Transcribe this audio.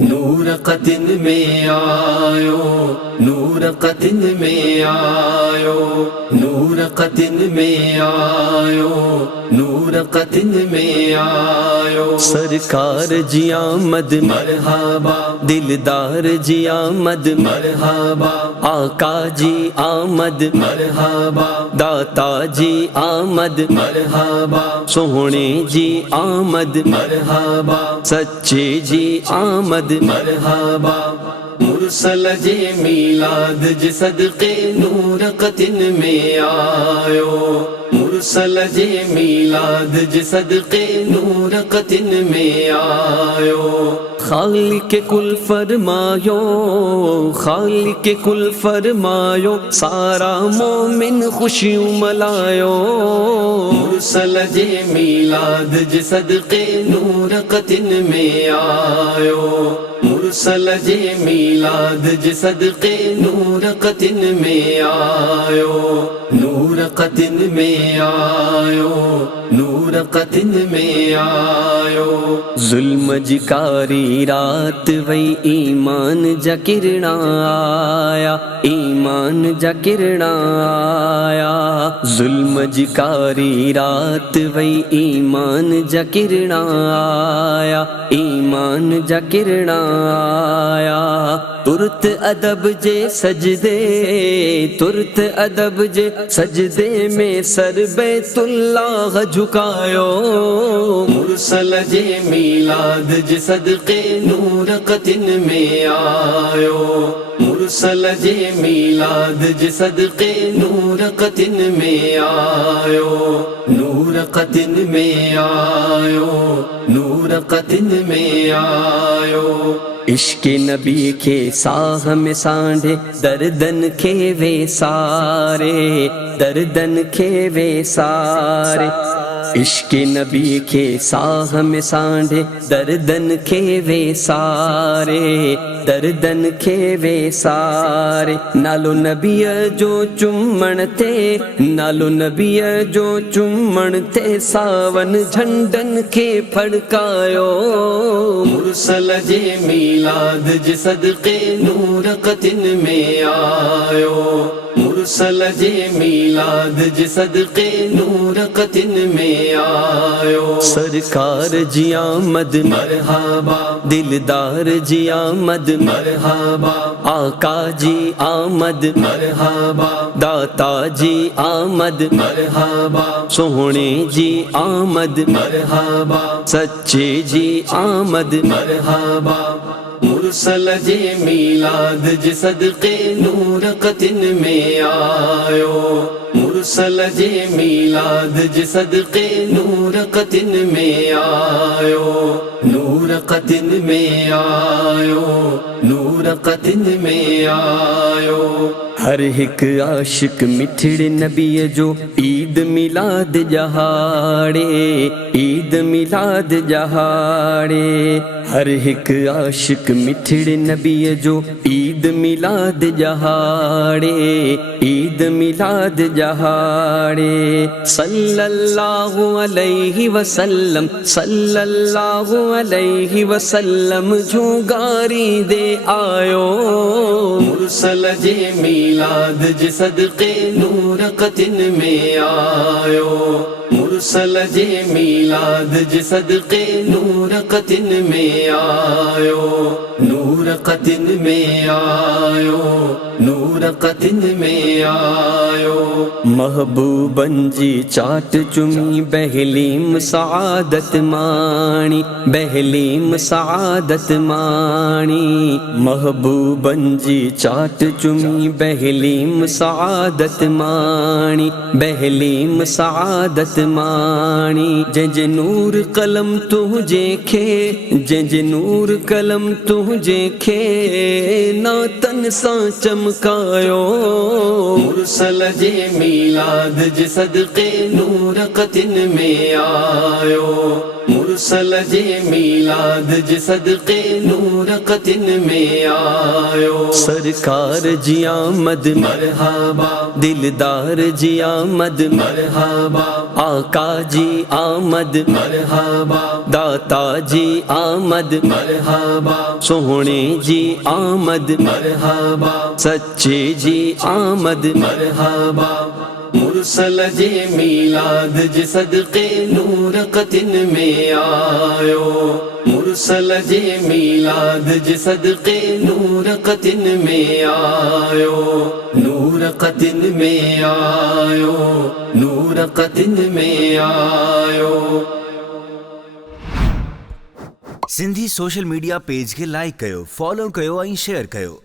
नूर कतिन में आयो, नूर कतिन में आयो, नूर कतिन में आयो, नूर कतिन में आयो। सरकार जी आमद मरहबा, दिलदार जी आमद मरहबा, आका जी आमद मरहबा, दाता जी आमद मरहबा, सोहणे जी आमद मरहबा, सच्चे जी आमद मरहबा। मुरसल जे मीलाद जे सदके नूर कतिन में आयो, मुरसल जे मीलाद जे सदके नूर कतिन में आयो। खालिक कुल फरमायो, खालिक कुल फरमायो, सारा मोमिन खुशियों मलायो। मुरसल जे मीलाद जे सदके नूर कतिन में आयो, मुरसल जे मीलाद जे सदके नूर कतिन में आयो, नूर कतिन में आयो, नूर कतिन में आयो। जुल्म जिकारी रात वही ईमान जा किरणा आया, ईमान जा किरणा आया। जुल्म जिकारी रात वही ईमान जा किरणा आया, ईमान जा किरणा आया। तुरत अदब जे सजदे, तुरत अदब जे सजदे में सर बैतुल्लाह झुकायो। मुरसल जे मीलाद जे सदके नूर कतिन में आयो, मुरसल जे मीलाद जे सदके नूर कतिन में आयो, नूर कतिन में आयो, नूर कतिन में आयो। इश्क नबी के साह में सांढे दर्दन के वे सारे, दर्दन के वे सारे। इश्क नबी के साह में सांढे दर्दन के वे सारे, दर्दन के वे सारे। नालो नबी जो चुम्मण ते, नालो नबी जो चुम्मण ते सावन झंडन के फड़कायो। मुरसल जे मीलाद जे सदके नूर कतिन में आयो, मुरसल जे मीलाद जे सदके नूर कतिन में आयो। सरकार जी आमद मरहबा, दिलदार जी आमद मरहबा, आका जी आमद मरहबा, दाता जी आमद मरहबा, सोहणे जी आमद मरहबा, सच्चे जी आमद मरहबा। मुरसल जे मीलाद जे सदके नूर कतिन में आयो, मुरसल जे मीलाद जे सदके नूर कतिन में आयो, नूर कतिन में आयो, नूर कतिन में आयो। हर हिक आशिक मिठड़े नबी जो ईद मिलाद जहाड़े, ईद मिलाद जहाड़े। हर हिक आशिक मिठड़े नबी जो ईद मिलाद जहाड़े, ईद मिलाद जहाड़े। सल्लल्लाहु अलैहि वसल्लम, सल्लल्लाहु अलैहि वसल्लम झुगारी दे आयो। मुरसल जे मीलाद जे सदके नूर कतिन में आयो, मुरसल जे मीलाद जे सदके नूर कतिन में आयो, नूर कतिन में आयो, नूर कतिन में आयो। महबूबन जी चाट चुमी बहलीम सआदत माणी, बहलीम सआदत माणी। महबूबन जी चाट चुमी बहलीम सआदत माणी, बहलीम सआदत माणी। जंज नूर कलम तुझे खे, जंज नूर कलम तुझे खे ना तन सा चमकायो। मुरसल जे मीलाद जे सदके नूर कतिन में आयो, मुरसल जे मीलाद जे सदके नूर कतिन में आयो। सरकार जी आमद मरहबा, दिलदार जी आमद मरहबा, आका जी आमद मरहबा, दाता जी आमद मरहबा, सोहणे जी आमद मरहबा, सच्चे जी आमद मरहबा। मुरसल जे मीलाद जे सदके नूर कतिन में आयो। मुरसल जे मीलाद जे सदके नूर कतिन में आयो। नूर कतिन में आयो, नूर कतिन में आयो। सिंधी सोशल मीडिया पेज खे लाइक कयो, फॉलो कयो ऐं शेयर कयो।